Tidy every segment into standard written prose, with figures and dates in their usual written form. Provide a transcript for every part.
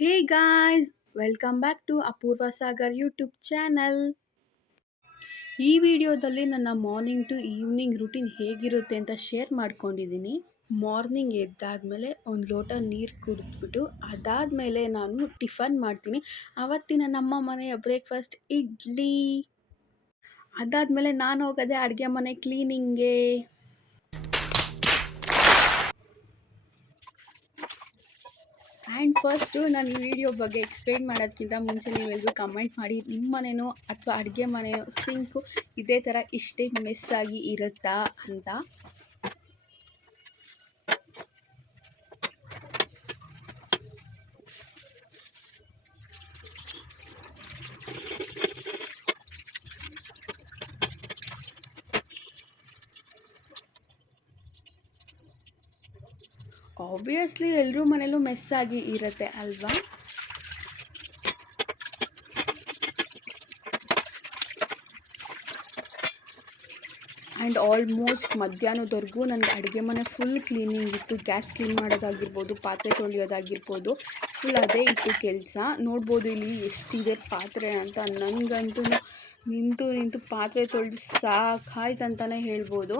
Hey guys, welcome back to Apurva Sagar YouTube channel. ಈ ವಿಡಿಯೋದಲ್ಲಿ ನನ್ನ ಮಾರ್ನಿಂಗ್ ಟು ಈವ್ನಿಂಗ್ ರೂಟೀನ್ ಹೇಗಿರುತ್ತೆ ಅಂತ ಶೇರ್ ಮಾಡ್ಕೊಂಡಿದ್ದೀನಿ. ಮಾರ್ನಿಂಗ್ ಎದ್ದಾದ್ಮೇಲೆ ಒಂದು ಲೋಟ ನೀರು ಕುಡಿದ್ಬಿಟ್ಟು ಅದಾದಮೇಲೆ ನಾನು ಟಿಫನ್ ಮಾಡ್ತೀನಿ. ಆವತ್ತಿನ ನಮ್ಮ ಮನೆಯ ಬ್ರೇಕ್ಫಾಸ್ಟ್ ಇಡ್ಲಿ. ಅದಾದಮೇಲೆ ನಾನು ಹೋಗೋದೆ ಅಡುಗೆ ಮನೆ ಕ್ಲೀನಿಂಗ್ಗೆ. ಆ್ಯಂಡ್ ಫಸ್ಟು ನಾನು ಈ ವಿಡಿಯೋ ಬಗ್ಗೆ ಎಕ್ಸ್ಪ್ಲೈನ್ ಮಾಡೋದಕ್ಕಿಂತ ಮುಂಚೆ ನೀವೆಲ್ಲರೂ ಕಮೆಂಟ್ ಮಾಡಿ ನಿಮ್ಮ ಮನೆಯೋ ಅಥವಾ ಅಡುಗೆ ಮನೆಯೋ ಸಿಂಕು ಇದೇ ಥರ ಇಷ್ಟೇ ಮೆಸ್ಸಾಗಿ ಇರುತ್ತಾ ಅಂತ. ಆಬ್ವಿಯಸ್ಲಿ ಎಲ್ಲರೂ ಮನೇಲೂ ಮೆಸ್ಸಾಗಿ ಇರುತ್ತೆ ಅಲ್ವಾ. ಆ್ಯಂಡ್ ಆಲ್ಮೋಸ್ಟ್ ಮಧ್ಯಾಹ್ನದವರೆಗೂ ನನಗೆ ಅಡುಗೆ ಮನೆ ಫುಲ್ ಕ್ಲೀನಿಂಗ್ ಇತ್ತು. ಗ್ಯಾಸ್ ಕ್ಲೀನ್ ಮಾಡೋದಾಗಿರ್ಬೋದು, ಪಾತ್ರೆ ತೊಳೆಯೋದಾಗಿರ್ಬೋದು, ಫುಲ್ ಅದೇ ಇತ್ತು ಕೆಲಸ. ನೋಡ್ಬೋದು ಇಲ್ಲಿ ಎಷ್ಟಿದೆ ಪಾತ್ರೆ ಅಂತ. ನನಗಂತೂ ನಿಂತು ಪಾತ್ರೆ ತೊಳೆದು ಸಾಕಾಯ್ತು ಅಂತಲೇ ಹೇಳ್ಬೋದು.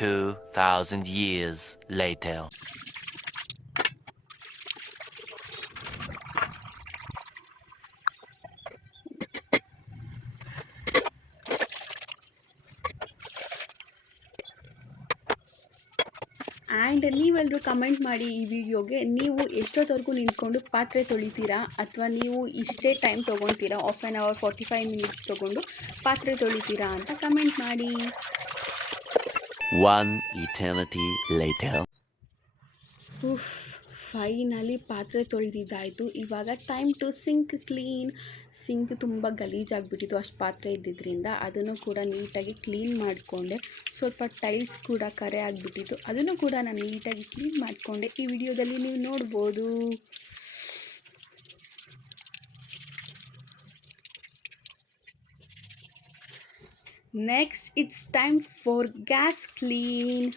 $2,000 years later. ಆ್ಯಂಡ್ ನೀವೆಲ್ಲರೂ ಕಮೆಂಟ್ ಮಾಡಿ ಈ ವಿಡಿಯೋಗೆ ನೀವು ಎಷ್ಟೊತ್ತವರೆಗೂ ನಿಂತ್ಕೊಂಡು ಪಾತ್ರೆ ತೊಳಿತೀರಾ, ಅಥವಾ ನೀವು ಇಷ್ಟೇ ಟೈಮ್ ತೊಗೊತೀರಾ, ಹಾಫ್ ಆನ್ ಅವರ್ 45 ಮಿನಿಟ್ಸ್ ತೊಗೊಂಡು ಪಾತ್ರೆ ತೊಳಿತೀರಾ ಅಂತ ಕಮೆಂಟ್ ಮಾಡಿ. One eternity later. ಫೈನಲಿ ಪಾತ್ರೆ ತೊಳೆದಿದ್ದಾಯಿತು. ಇವಾಗ time to sink clean. Sink ತುಂಬ ಗಲೀಜಾಗಿಬಿಟ್ಟಿತ್ತು ಅಷ್ಟು ಪಾತ್ರೆ ಇದ್ದಿದ್ದರಿಂದ. ಅದನ್ನು ಕೂಡ ನೀಟಾಗಿ ಕ್ಲೀನ್ ಮಾಡಿಕೊಂಡೆ. ಸ್ವಲ್ಪ ಟೈಲ್ಸ್ ಕೂಡ ಕರೆ ಆಗಿಬಿಟ್ಟಿತ್ತು, ಅದನ್ನು ಕೂಡ ನಾನು ನೀಟಾಗಿ ಕ್ಲೀನ್ ಮಾಡಿಕೊಂಡೆ. ಈ ವಿಡಿಯೋದಲ್ಲಿ ನೀವು ನೋಡ್ಬೋದು. Next it's time for gas clean.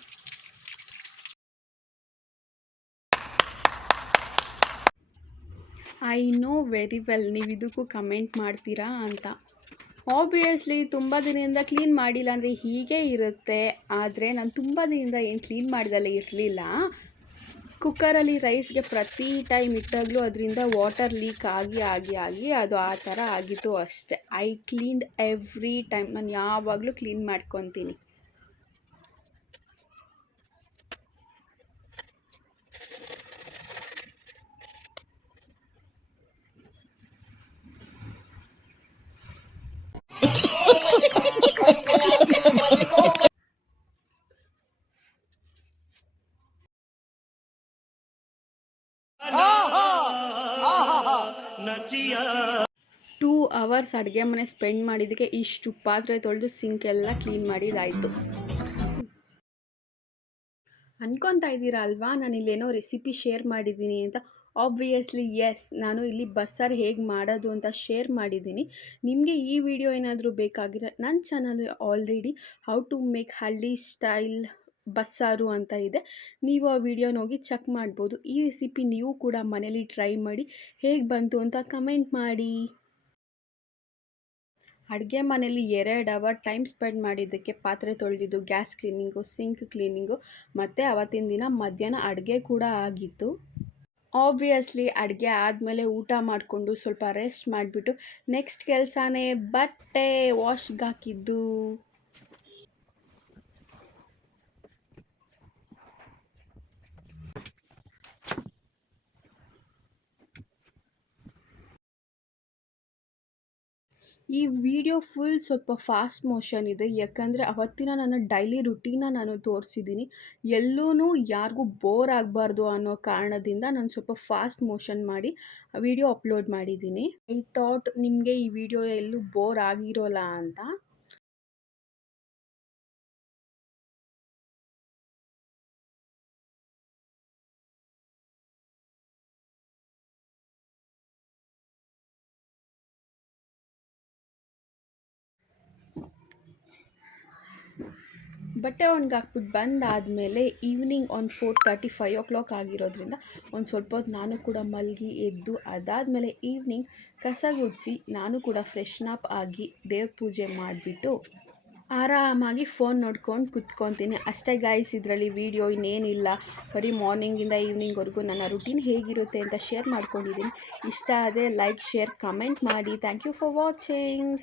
I know very well ನೀವು ಇದಕ್ಕೂ ಕಮೆಂಟ್ ಮಾಡ್ತೀರಾ ಅಂತ. ಆಬ್ವಿಯಸ್ಲಿ ತುಂಬ ದಿನದಿಂದ ಕ್ಲೀನ್ ಮಾಡಿಲ್ಲ ಅಂದರೆ ಹೀಗೆ ಇರುತ್ತೆ. ಆದರೆ ನಾನು ತುಂಬ ದಿನದಿಂದ ಏನು ಕ್ಲೀನ್ ಮಾಡ್ದಲ್ಲೇ ಇರಲಿಲ್ಲ. ಕುಕ್ಕರಲ್ಲಿ ರೈಸ್ಗೆ ಪ್ರತಿ ಟೈಮ್ ಇಟ್ಟಾಗಲೂ ಅದರಿಂದ ವಾಟರ್ ಲೀಕ್ ಆಗಿ ಅದು ಆ ಥರ ಆಗಿತ್ತು ಅಷ್ಟೆ. I cleaned every time. ನಾನು ಯಾವಾಗಲೂ ಕ್ಲೀನ್ ಮಾಡ್ಕೊತೀನಿ. ಟೂ ಅವರ್ಸ್ ಅಡುಗೆ ಮನೆ ಸ್ಪೆಂಡ್ ಮಾಡಿದ್ದಕ್ಕೆ ಇಷ್ಟು ಪಾತ್ರೆ ತೊಳೆದು ಸಿಂಕ್ ಎಲ್ಲ ಕ್ಲೀನ್ ಮಾಡಿದಾಯಿತು. ಅನ್ಕೊತಾ ಇದ್ದೀರಾ ಅಲ್ವಾ ನಾನು ಇಲ್ಲೇನೋ ರೆಸಿಪಿ ಶೇರ್ ಮಾಡಿದ್ದೀನಿ ಅಂತ. ಆಬ್ವಿಯಸ್ಲಿ ಎಸ್, ನಾನು ಇಲ್ಲಿ ಬಸ್ಸಾರು ಹೇಗೆ ಮಾಡೋದು ಅಂತ ಶೇರ್ ಮಾಡಿದ್ದೀನಿ. ನಿಮಗೆ ಈ ವಿಡಿಯೋ ಏನಾದರೂ ಬೇಕಾಗಿದ್ರೆ ನನ್ನ channel already how to make ಹಳ್ಳಿ ಸ್ಟೈಲ್ ಬಸ್ಸಾರು ಅಂತ ಇದೆ. ನೀವು ಆ ವಿಡಿಯೋನ ಹೋಗಿ ಚೆಕ್ ಮಾಡ್ಬೋದು. ಈ ರೆಸಿಪಿ ನೀವು ಕೂಡ ಮನೇಲಿ ಟ್ರೈ ಮಾಡಿ ಹೇಗೆ ಬಂತು ಅಂತ ಕಮೆಂಟ್ ಮಾಡಿ. ಅಡುಗೆ ಮನೇಲಿ 2 ಅವರ್ ಟೈಮ್ ಸ್ಪೆಂಡ್ ಮಾಡಿದ್ದಕ್ಕೆ ಪಾತ್ರೆ ತೊಳೆದಿದ್ದು, ಗ್ಯಾಸ್ ಕ್ಲೀನಿಂಗು, ಸಿಂಕ್ ಕ್ಲೀನಿಂಗು ಮತ್ತು ಅವತ್ತಿನ ದಿನ ಮಧ್ಯಾಹ್ನ ಅಡುಗೆ ಕೂಡ ಆಗಿತ್ತು. ಆಬ್ವಿಯಸ್ಲಿ ಅಡುಗೆ ಆದಮೇಲೆ ಊಟ ಮಾಡಿಕೊಂಡು ಸ್ವಲ್ಪ ರೆಸ್ಟ್ ಮಾಡಿಬಿಟ್ಟು ನೆಕ್ಸ್ಟ್ ಕೆಲಸನೇ ಬಟ್ಟೆ ವಾಶ್‌ಗಾಕಿದ್ದು. ಈ ವಿಡಿಯೋ ಫುಲ್ ಸ್ವಲ್ಪ ಫಾಸ್ಟ್ ಮೋಷನ್ ಇದೆ, ಯಾಕಂದರೆ ಅವತ್ತಿನ ನನ್ನ ಡೈಲಿ ರುಟೀನ ನಾನು ತೋರಿಸಿದ್ದೀನಿ. ಎಲ್ಲೂ ಯಾರಿಗೂ ಬೋರ್ ಆಗಬಾರ್ದು ಅನ್ನೋ ಕಾರಣದಿಂದ ನಾನು ಸ್ವಲ್ಪ ಫಾಸ್ಟ್ ಮೋಷನ್ ಮಾಡಿ ವಿಡಿಯೋ ಅಪ್ಲೋಡ್ ಮಾಡಿದ್ದೀನಿ. ಐ ಥಾಟ್ ನಿಮಗೆ ಈ ವಿಡಿಯೋ ಎಲ್ಲೂ ಬೋರ್ ಆಗಿರೋಲ್ಲ ಅಂತ. ಬಟ್ಟೆ ಒಣಗಾಕ್ಬಿಟ್ಟು ಬಂದಾದಮೇಲೆ ಈವ್ನಿಂಗ್ ಒಂದು 4:30 5 o'clock ಆಗಿರೋದ್ರಿಂದ ಒಂದು ಸ್ವಲ್ಪ ಹೊತ್ತು ನಾನು ಕೂಡ ಮಲಗಿ ಎದ್ದು, ಅದಾದಮೇಲೆ ಈವ್ನಿಂಗ್ ಕಸ ಗುಡಿಸಿ ನಾನು ಕೂಡ ಫ್ರೆಶ್ನಪ್ ಆಗಿ ದೇವ್ರ ಪೂಜೆ ಮಾಡಿಬಿಟ್ಟು ಆರಾಮಾಗಿ ಫೋನ್ ನೋಡ್ಕೊಂಡು ಕುತ್ಕೊತೀನಿ ಅಷ್ಟೇ ಗೈಸ್. ಇದರಲ್ಲಿ ವಿಡಿಯೋ ಇನ್ನೇನಿಲ್ಲ, ಬರೀ ಮಾರ್ನಿಂಗಿಂದ ಈವ್ನಿಂಗ್ವರೆಗೂ ನನ್ನ ರುಟೀನ್ ಹೇಗಿರುತ್ತೆ ಅಂತ ಶೇರ್ ಮಾಡ್ಕೊಂಡಿದ್ದೀನಿ. ಇಷ್ಟ ಆದರೆ ಲೈಕ್, ಶೇರ್, ಕಮೆಂಟ್ ಮಾಡಿ. Thank you for watching.